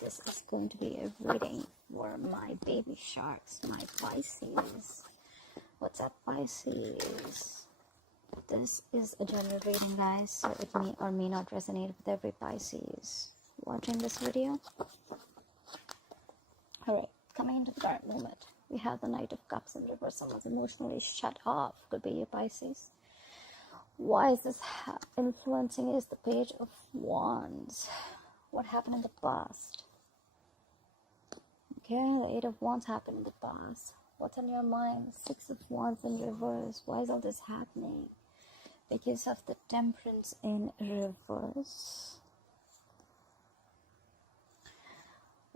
This is going to be a reading for my baby sharks, my Pisces. What's up, Pisces? This is a general reading, guys, so it may or may not resonate with every Pisces watching this video. Alright, coming into the current moment, we have the Knight of Cups in reverse. Someone's emotionally shut off. Could be your Pisces. Why is this influencing is the Page of Wands. What happened in the past? Okay, the Eight of Wands happened in the past. What's on your mind? Six of Wands in reverse. Why is all this happening? Because of the Temperance in reverse.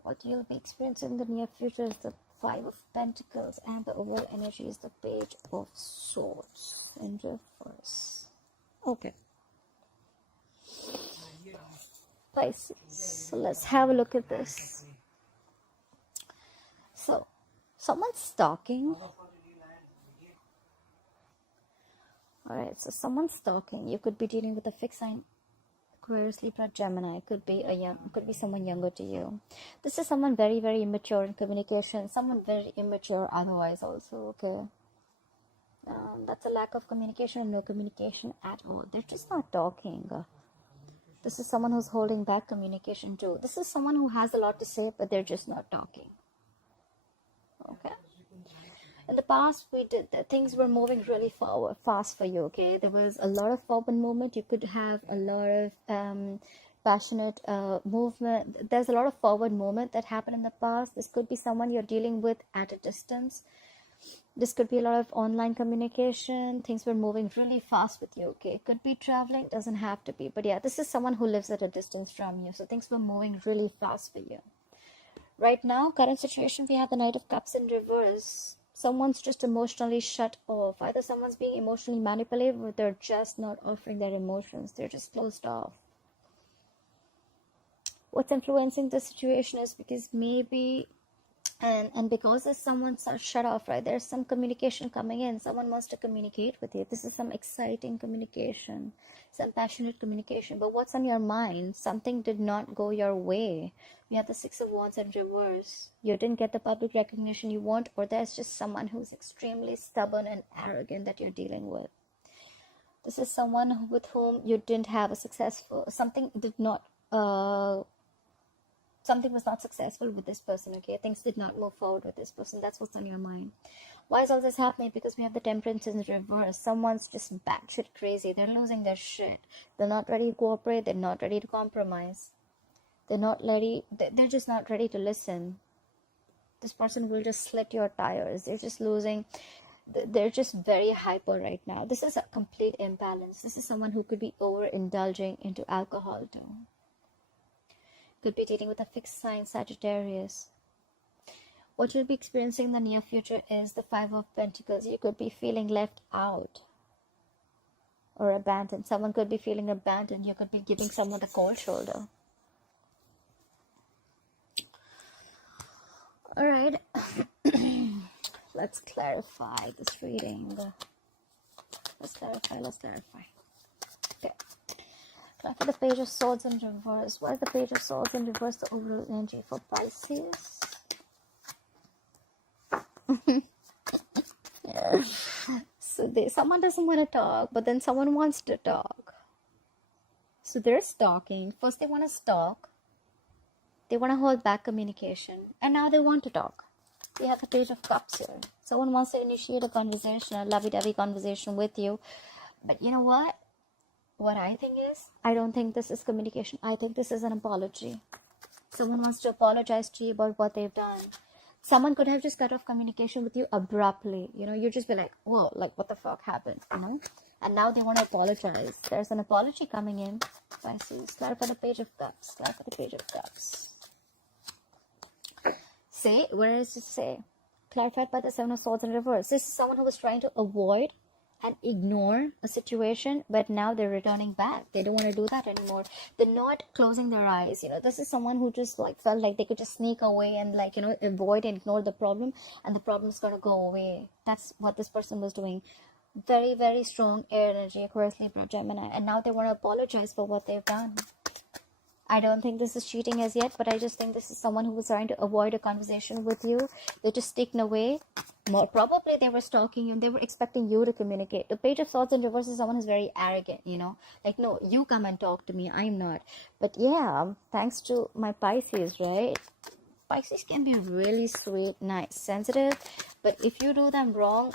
What you'll be experiencing in the near future is the Five of Pentacles, and the overall energy is the Page of Swords in reverse. Okay. Pisces. So let's have a look at this. So, someone's stalking. Alright, so someone's stalking. You could be dealing with a fixed sign, Aquarius, Libra, Gemini. Could be someone younger to you. This is someone very, very immature in communication. Someone very immature otherwise also, okay. That's a lack of communication, no communication at all. They're just not talking. This is someone who's holding back communication too. This is someone who has a lot to say, but they're just not talking. Okay. In the past, things were moving really fast for you. Okay, there was a lot of forward movement. You could have a lot of passionate movement. There's a lot of forward movement that happened in the past. This could be someone you're dealing with at a distance. This could be a lot of online communication. Things were moving really fast with you. Okay, it could be traveling, doesn't have to be, but yeah, this is someone who lives at a distance from you, so things were moving really fast for you. Right now, current situation, we have the Knight of Cups in reverse. Someone's just emotionally shut off. Either someone's being emotionally manipulated, or they're just not offering their emotions. They're just closed off. What's influencing the situation is because maybe and because there's someone shut off, right? There's some communication coming in. Someone wants to communicate with you. This is some exciting communication, some passionate communication. But what's on your mind? Something did not go your way. We have the Six of Wands in reverse. You didn't get the public recognition you want, or there's just someone who's extremely stubborn and arrogant that you're dealing with. This is someone with whom you didn't have a successful, something was not successful with this person, okay? Things did not move forward with this person. That's what's on your mind. Why is all this happening? Because we have the Temperance in reverse. Someone's just batshit crazy. They're losing their shit. They're not ready to cooperate. They're not ready to compromise. They're just not ready to listen. This person will just slit your tires. They're just very hyper right now. This is a complete imbalance. This is someone who could be overindulging into alcohol too. Could be dealing with a fixed sign, Sagittarius. What you'll be experiencing in the near future is the Five of Pentacles. You could be feeling left out or abandoned. Someone could be feeling abandoned. You could be giving someone the cold shoulder. Alright. Let's clarify this reading. Let's clarify. Okay. For the Page of Swords in reverse. What is the Page of Swords in reverse? The overall energy for Pisces. Yeah. So someone doesn't want to talk, but then someone wants to talk. So they're stalking. First they want to stalk. They want to hold back communication. And now they want to talk. We have the Page of Cups here. Someone wants to initiate a conversation, a lovey-dovey conversation with you. But you know what? What I think is, I don't think this is communication. I think this is an apology. Someone wants to apologize to you about what they've done. Someone could have just cut off communication with you abruptly. You know, you just be like, whoa, like what the fuck happened, you know? And now they want to apologize. There's an apology coming in. Pisces, clarify the Page of Cups. Clarify the Page of Cups. Say, where does it say? Clarified by the Seven of Swords in reverse. This is someone who was trying to avoid and ignore a situation, but now they're returning back. They don't want to do that anymore. They're not closing their eyes. You know, this is someone who just felt like they could just sneak away and avoid and ignore the problem, and the problem's gonna go away. That's what this person was doing. Very, very strong air energy, Aquarius, Libra, Gemini, and now they want to apologize for what they've done. I don't think this is cheating as yet, but I just think this is someone who was trying to avoid a conversation with you. They're just taken away. More probably they were stalking you and they were expecting you to communicate. The Page of Swords in reverse is someone who's very arrogant, you know, like, no, you come and talk to me, I'm not. But yeah, thanks to my Pisces, right? Pisces can be really sweet, nice, sensitive, but if you do them wrong,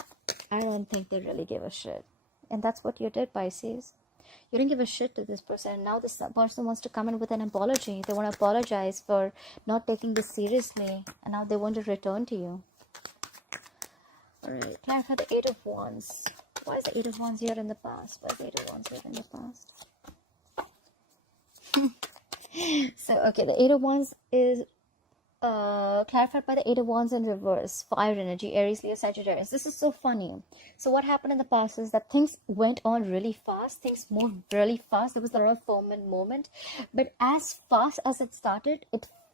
I don't think they really give a shit. And that's what you did, Pisces. You didn't give a shit to this person, and now this person wants to come in with an apology. They want to apologize for not taking this seriously, and now they want to return to you. Alright, clarify the Eight of Wands. Why is the Eight of Wands here in the past? Why is the Eight of Wands here in the past? So, okay, the Eight of Wands is clarified by the Eight of Wands in reverse. Fire energy, Aries, Leo, Sagittarius. This is so funny. So what happened in the past is that things went on really fast. Things moved really fast. There was a lot of ferment moment. But as fast as it started,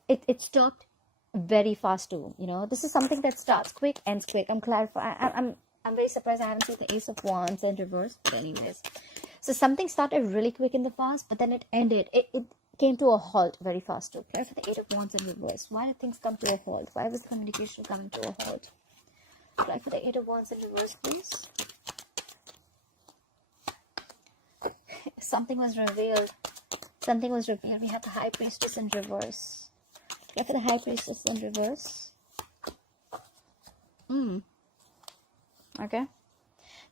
it stopped very fast too. You know, this is something that starts quick, ends quick. I'm very surprised I haven't seen the Ace of Wands in reverse. But anyways, so something started really quick in the past, but then it ended. It came to a halt very fast too. Pray for the Eight of Wands in reverse. Why did things come to a halt? Why was communication coming to a halt? Pray for the Eight of Wands in reverse, please. Something was revealed. Something was revealed. We have the High Priestess in reverse. Pray for the High Priestess in reverse. Okay.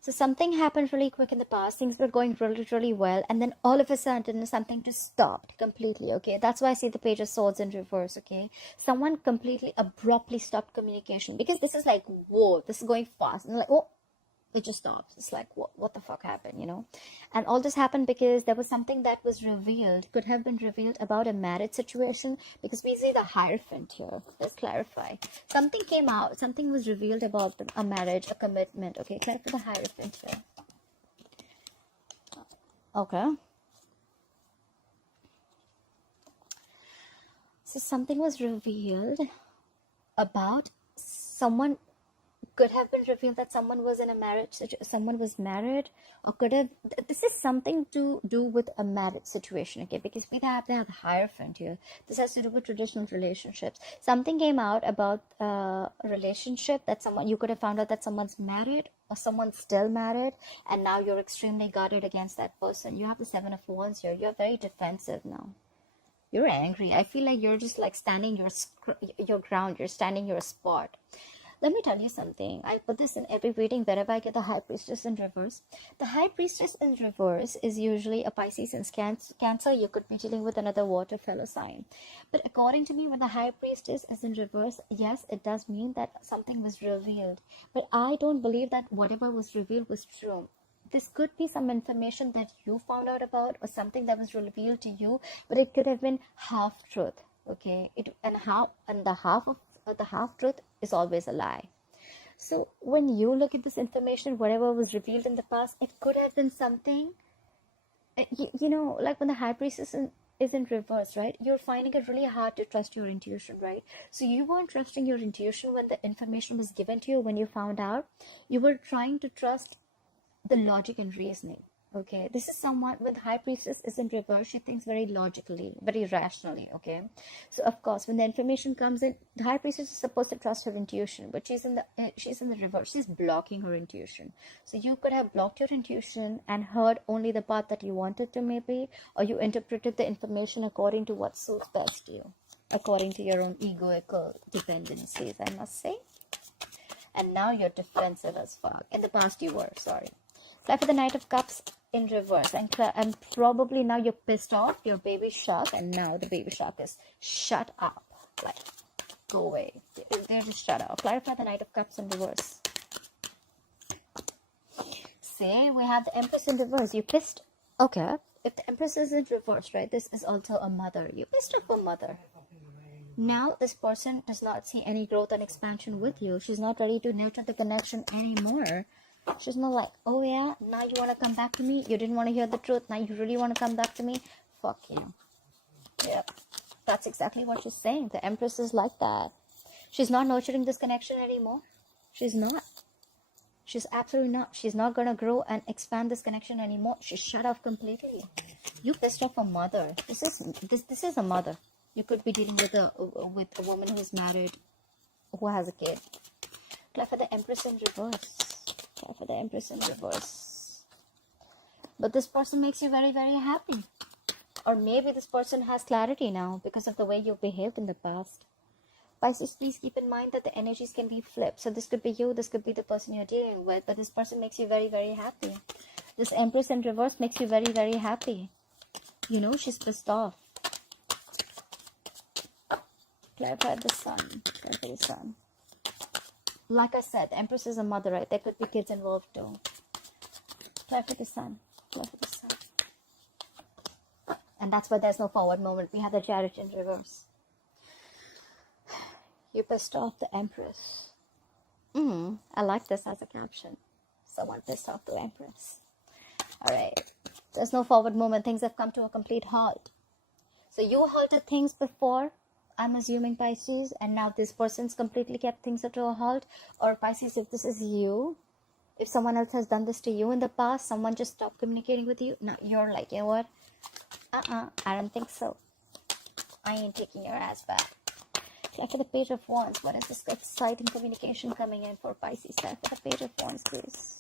So something happened really quick in the past. Things were going really, really well. And then all of a sudden, something just stopped completely, okay? That's why I see the Page of Swords in reverse, okay? Someone completely abruptly stopped communication. Because this is like, whoa, this is going fast. And like, oh, it just stopped. It's like, what the fuck happened, you know? And all this happened because there was something that was revealed, could have been revealed about a marriage situation, because we see the Hierophant here. Let's clarify. Something came out, something was revealed about a marriage, a commitment. Okay, clarify the Hierophant here. Okay. So something was revealed about someone. Could have been revealed that someone was in a marriage, someone was married, or could have, this is something to do with a marriage situation, okay? Because they have the Hierophant here. This has to do with traditional relationships. Something came out about a relationship that someone, you could have found out that someone's married or someone's still married, and now you're extremely guarded against that person. You have the Seven of Wands here. You're very defensive now. You're angry. I feel like you're just like standing your ground. You're standing your spot. Let me tell you something. I put this in every reading wherever I get the High Priestess in reverse. The High Priestess in reverse is usually a Pisces and Cancer. You could be dealing with another water fellow sign. But according to me, when the High Priestess is in reverse, yes, it does mean that something was revealed. But I don't believe that whatever was revealed was true. This could be some information that you found out about, or something that was revealed to you, but it could have been half truth. Okay, the half truth is always a lie. So when you look at this information, whatever was revealed in the past, it could have been something, you know, like when the High Priestess is in reverse, right? You're finding it really hard to trust your intuition, right? So you weren't trusting your intuition when the information was given to you. When you found out, you were trying to trust the logic and reasoning. Okay, this is someone with High Priestess is in reverse. She thinks very logically, very rationally. Okay, so of course, when the information comes in, the High Priestess is supposed to trust her intuition, but she's in the reverse. She's blocking her intuition. So you could have blocked your intuition and heard only the part that you wanted to, maybe, or you interpreted the information according to what suits best to you, according to your own egoical dependencies, I must say. And now you're defensive as fuck. In the past, you were. Sorry. Fly for the Knight of Cups in reverse, and probably now you're pissed off, your baby shark, and now the baby shark is shut up, like, go away, they're just shut up. Clarify the Knight of Cups in reverse. See, we have the Empress in reverse. You pissed, okay, if the Empress is in reverse, right, this is also a mother. You pissed off a mother. Now this person does not see any growth and expansion with you. She's not ready to nurture the connection anymore. She's not like, oh yeah, now you want to come back to me? You didn't want to hear the truth. Now you really want to come back to me? Fuck you. Yep. That's exactly what she's saying. The Empress is like that. She's not nurturing this connection anymore. She's not. She's absolutely not. She's not going to grow and expand this connection anymore. She's shut off completely. You pissed off a mother. This is a mother. You could be dealing with a woman who's married, who has a kid. Apply for the Empress in reverse. Apply for the Empress in reverse. But this person makes you very, very happy. Or maybe this person has clarity now because of the way you behaved in the past. Pisces, please keep in mind that the energies can be flipped. So this could be you, this could be the person you're dealing with, but this person makes you very, very happy. This Empress in reverse makes you very, very happy. You know, she's pissed off. Clarify the Sun. Clarify the Sun. Like I said, the Empress is a mother, right? There could be kids involved too. Clarify the Sun. Clarify the Sun. And that's why there's no forward movement. We have the Chariot in reverse. You pissed off the Empress. I like this as a caption. Someone pissed off the Empress. Alright. There's no forward movement. Things have come to a complete halt. So you halted things before, I'm assuming, Pisces, and now this person's completely kept things to a halt. Or Pisces, if this is you, if someone else has done this to you in the past, someone just stopped communicating with you, now you're like, you know what? I don't think so. I ain't taking your ass back. Like for the Page of Wands, what is this exciting communication coming in for Pisces? Like for the Page of Wands, please.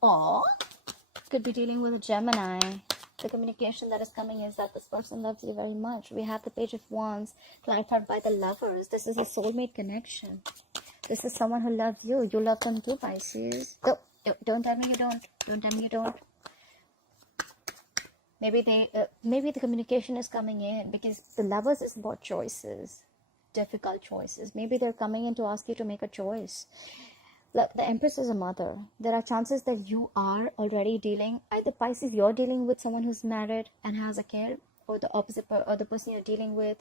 Or could be dealing with a Gemini. The communication that is coming is that this person loves you very much. We have the Page of Wands clarified by the Lovers. This is a soulmate connection. This is someone who loves you. You love them too, Pisces. Don't tell me you don't. Don't tell me you don't. Maybe the communication is coming in because the Lovers is about choices, difficult choices. Maybe they're coming in to ask you to make a choice. Look, the Empress is a mother. There are chances that you are already dealing, either Pisces, you're dealing with someone who's married and has a kid, or the opposite, or the person you're dealing with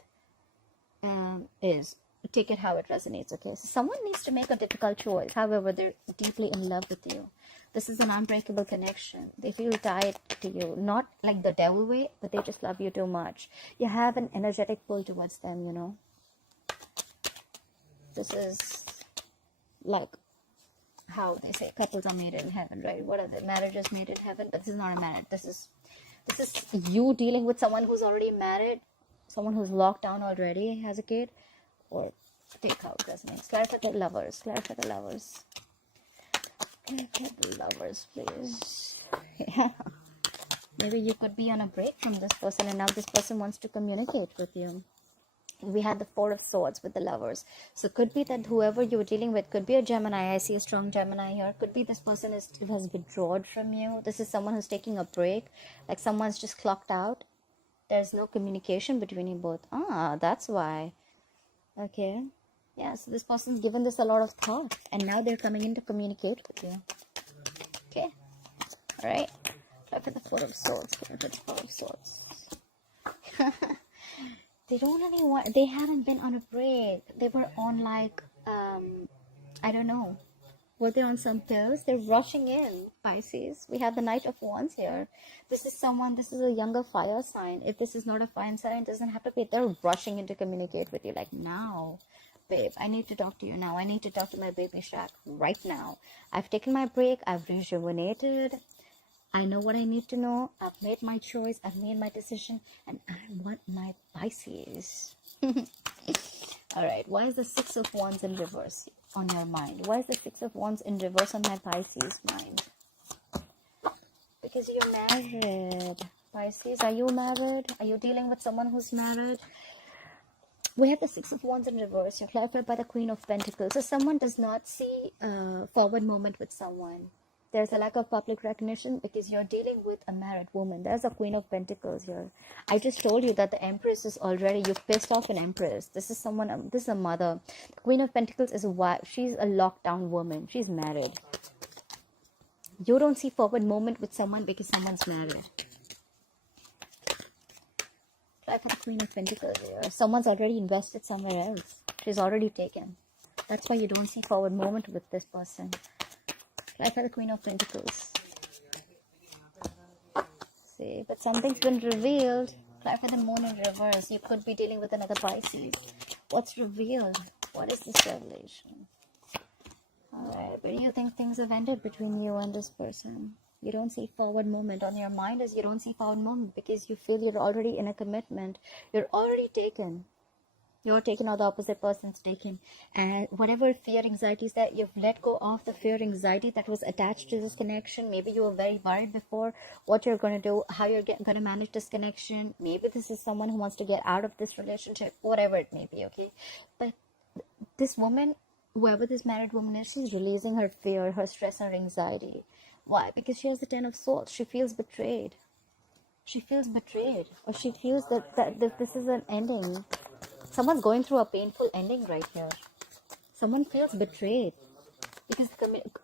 is. Take it how it resonates, okay? So someone needs to make a difficult choice. However, they're deeply in love with you. This is an unbreakable connection. They feel tied to you. Not like the devil way, but they just love you too much. You have an energetic pull towards them, you know. This is like how they say couples are made in heaven, right? What are the marriages made in heaven? But this is not a marriage. This is you dealing with someone who's already married, someone who's locked down already, has a kid, or take how it resonates. Clarify the Lovers. Clarify the Lovers. Clarify the Lovers, please. Yeah. Maybe you could be on a break from this person and now this person wants to communicate with you. We had the Four of Swords with the Lovers. So could be that whoever you're dealing with could be a Gemini. I see a strong Gemini here. Could be this person has withdrawn from you. This is someone who's taking a break. Like someone's just clocked out. There's no communication between you both. That's why. Okay. Yeah, so this person's given this a lot of thought. And now they're coming in to communicate with you. Okay. Alright. Try for the Four of Swords. Try for the Four of Swords. They don't really want, they haven't been on a break. They were on like, I don't know. Were they on some pills? They're rushing in, Pisces. We have the Knight of Wands here. This is a younger fire sign. If this is not a fire sign, it doesn't have to be. They're rushing in to communicate with you. Like, now, babe, I need to talk to you now. I need to talk to my baby Shaq right now. I've taken my break. I've rejuvenated. I know what I need to know. I've made my choice. I've made my decision. And I want my Pisces. Alright, why is the Six of Wands in reverse on your mind? Why is the Six of Wands in reverse on my Pisces mind? Because you're married. Pisces, are you married? Are you dealing with someone who's married? We have the Six of Wands in reverse. You're clarified by the Queen of Pentacles. So someone does not see forward movement with someone. There's a lack of public recognition because you're dealing with a married woman. There's a Queen of Pentacles here. I just told you that the Empress is already, you pissed off an Empress. This is someone, this is a mother. The Queen of Pentacles is a wife. She's a lockdown woman. She's married. You don't see forward movement with someone because someone's married. Try for the Queen of Pentacles here. Someone's already invested somewhere else. She's already taken. That's why you don't see forward movement with this person. Try for the Queen of Pentacles. See, but something's been revealed. Try for the Moon in reverse. You could be dealing with another Pisces. What's revealed? What is this revelation? Alright, but you think things have ended between you and this person. You don't see forward movement. On your mind is you don't see forward movement because you feel you're already in a commitment. You're already taken. You're taken or the opposite person's taken. And whatever fear, anxieties that you've let go of, the fear, anxiety that was attached to this connection. Maybe you were very worried before what you're going to do, how you're going to manage this connection. Maybe this is someone who wants to get out of this relationship, whatever it may be, okay? But this woman, whoever this married woman is, she's releasing her fear, her stress, her anxiety. Why? Because she has the 10 of Swords. She feels betrayed. She feels betrayed. Or she feels that this is an ending. Someone's going through a painful ending right here. Someone feels betrayed. Because,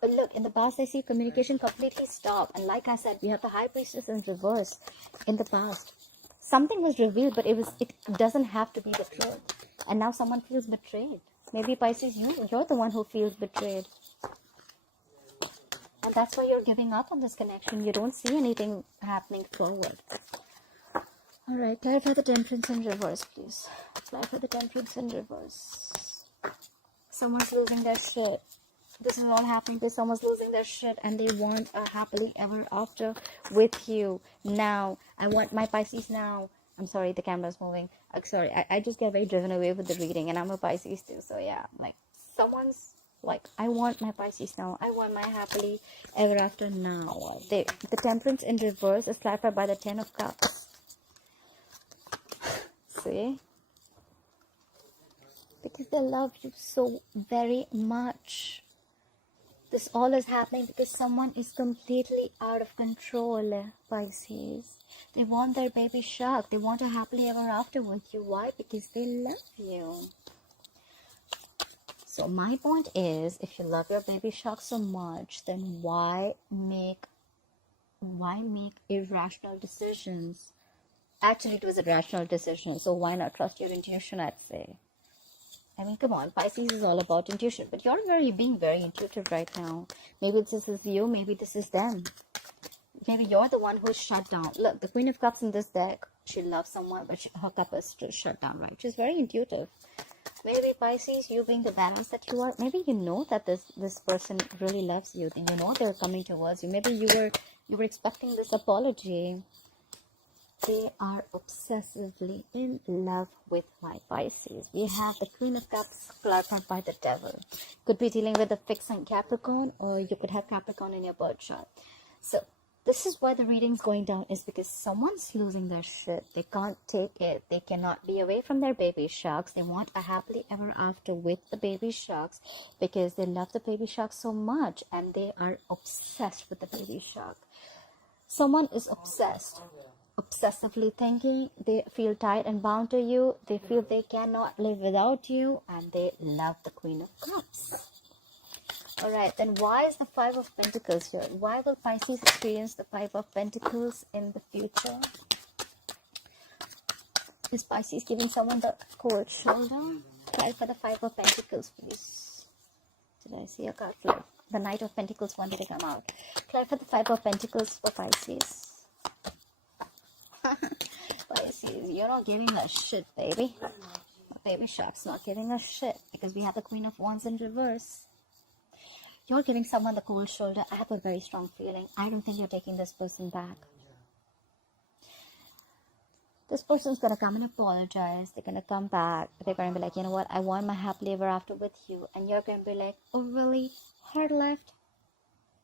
look, in the past I see communication completely stopped. And like I said, we have the High Priestess in reverse in the past. Something was revealed, but it doesn't have to be the truth. And now someone feels betrayed. Maybe Pisces, you're the one who feels betrayed. And that's why you're giving up on this connection. You don't see anything happening forward. Alright, clarify the Temperance in reverse, please. Clarify the Temperance in reverse. Someone's losing their shit. This is all happening because someone's losing their shit and they want a happily ever after with you now. I want my Pisces now. I'm sorry, the camera's moving. Sorry, I just get very driven away with the reading, and I'm a Pisces too. So yeah, like someone's like, I want my Pisces now. I want my happily ever after now. The Temperance in reverse is clarified by the 10 of Cups. See? Because they love you so very much. This all is happening because someone is completely out of control, Pisces. They want their baby shark. They want a happily ever after with you. Why? Because they love you. So my point is, if you love your baby shark so much, then why make irrational decisions? Actually, it was a rational decision, so why not trust your intuition, I'd say. I mean, come on, Pisces is all about intuition, but you're being very intuitive right now. Maybe this is you, maybe this is them. Maybe you're the one who's shut down. Look, the Queen of Cups in this deck, she loves someone, but her cup is still shut down, right? She's very intuitive. Maybe Pisces, you being the balance that you are, maybe you know that this person really loves you, and you know they're coming towards you. Maybe you were expecting this apology. They are obsessively in love with my Pisces. We have the Queen of Cups clarified by the Devil. Could be dealing with a fixed sign Capricorn, or you could have Capricorn in your birth chart. So this is why the reading's going down, is because someone's losing their shit. They can't take it. They cannot be away from their baby sharks. They want a happily ever after with the baby sharks because they love the baby shark so much and they are obsessed with the baby shark. Someone is obsessed. Obsessively thinking, they feel tied and bound to you, they feel they cannot live without you, and they love the Queen of Cups. Alright, then why is the Five of Pentacles here? Why will Pisces experience the Five of Pentacles in the future? Is Pisces giving someone the cold shoulder? Try for the Five of Pentacles, please. Did I see a card flip? The Knight of Pentacles wanted to come out. Try for the Five of Pentacles for Pisces. Pisces, you're not giving a shit, baby. Baby shark's not giving a shit because we have the Queen of Wands in reverse. You're giving someone the cold shoulder. I have a very strong feeling. I don't think you're taking this person back. This person's going to come and apologize. They're going to come back. They're going to be like, you know what? I want my happily ever after with you. And you're going to be like, oh, really? Hard left?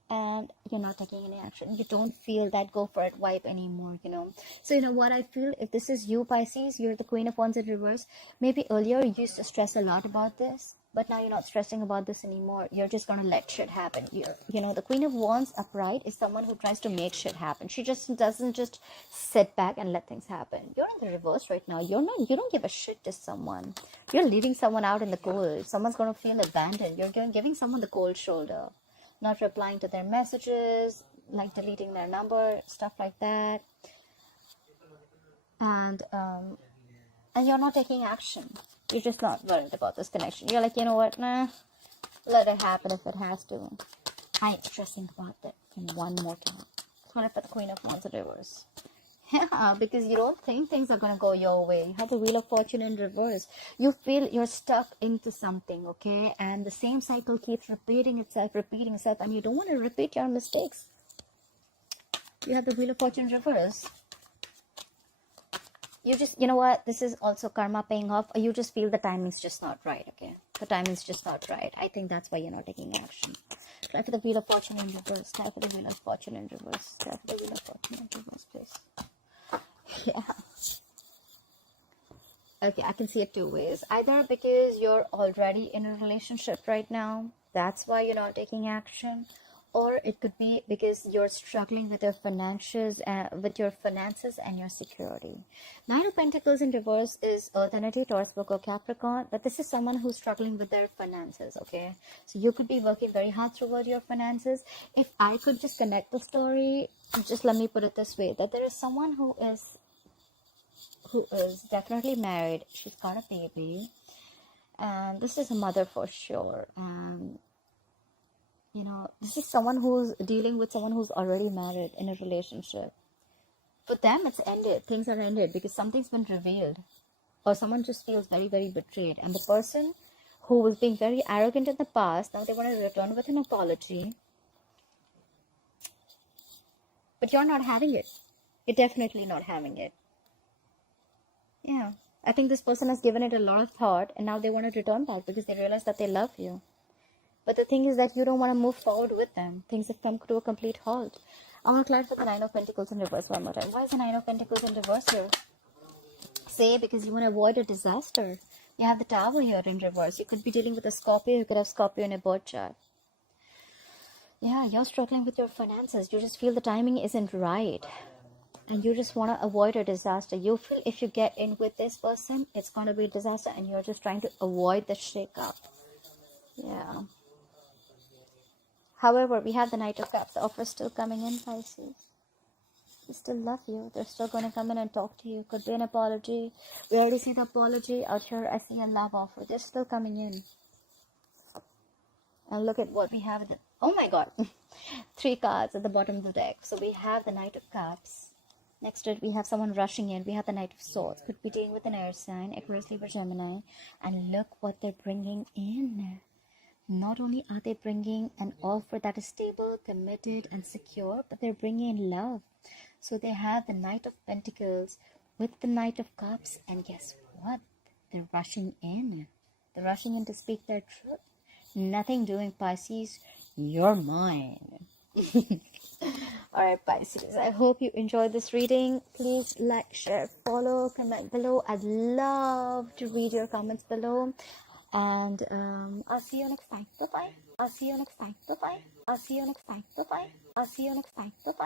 And you're not taking any action. You don't feel that go for it vibe anymore, you know. So you know what I feel? If this is you, Pisces, you're the Queen of Wands in reverse. Maybe earlier you used to stress a lot about this, but now you're not stressing about this anymore. You're just gonna let shit happen. You know, the Queen of Wands upright is someone who tries to make shit happen. She just doesn't just sit back and let things happen. You're in the reverse right now. You don't give a shit to someone. You're leaving someone out in the cold. Someone's gonna feel abandoned. You're giving someone the cold shoulder. Not replying to their messages, like deleting their number, stuff like that. And you're not taking action. You're just not worried about this connection. You're like, you know what, nah, let it happen if it has to. I ain't stressing about that. And one more time. Call it for the Queen of Wands in reverse. Yeah, because you don't think things are going to go your way. You have the Wheel of Fortune in reverse. You feel you're stuck into something, okay? And the same cycle keeps repeating itself, and you don't want to repeat your mistakes. You have the Wheel of Fortune in reverse. You know what? This is also karma paying off. You just feel the timing's just not right, okay? The timing's just not right. I think that's why you're not taking action. Try for the Wheel of Fortune in reverse. Try for the Wheel of Fortune in reverse. Try for the Wheel of Fortune in reverse, please. Yeah. Okay, I can see it two ways. Either because you're already in a relationship right now, that's why you're not taking action, or it could be because you're struggling with your finances, and your security. Nine of Pentacles in reverse is Earth energy, Taurus, Virgo, Capricorn, but this is someone who's struggling with their finances, okay? So you could be working very hard toward your finances. If I could just connect the story, just let me put it this way, that there is someone who is definitely married. She's got a baby, and this is a mother for sure. And this is someone who's dealing with someone who's already married in a relationship. For them, it's ended. Things are ended because something's been revealed, or someone just feels very, very betrayed. And the person who was being very arrogant in the past, now they want to return with an apology, but you're not having it. You're definitely not having it. Yeah, I think this person has given it a lot of thought, and now they want to return back because they realize that they love you. But the thing is that you don't want to move forward with them. Things have come to a complete halt. I want to clarify the Nine of Pentacles in reverse one more time. Why is the Nine of Pentacles in reverse here? Say, because you want to avoid a disaster. You have the Tower here in reverse. You could be dealing with a Scorpio. You could have Scorpio in a birth chart. Yeah, you're struggling with your finances. You just feel the timing isn't right. And you just want to avoid a disaster. You feel if you get in with this person, it's going to be a disaster, and you're just trying to avoid the shake-up. Yeah. However, we have the Knight of Cups. The offer is still coming in, Pisces. They still love you. They're still going to come in and talk to you. Could be an apology. We already see the apology. Out here, I see a love offer. They're still coming in. And look at what we have. Oh my God. 3 cards at the bottom of the deck. So we have the Knight of Cups. Next to it, we have someone rushing in. We have the Knight of Swords. Could be dealing with an air sign, Aquarius, Libra, Gemini. And look what they're bringing in. Not only are they bringing an offer that is stable, committed, and secure, but they're bringing in love. So they have the Knight of Pentacles with the Knight of Cups. And guess what? They're rushing in. They're rushing in to speak their truth. Nothing doing, Pisces. You're mine. Alright, Pisces, I hope you enjoyed this reading. Please like, share, follow, comment below. I'd love to read your comments below. And I'll see you next time. Bye-bye. I'll see you next time. Bye-bye. I'll see you next time. Bye-bye. I'll see you next time. Bye-bye.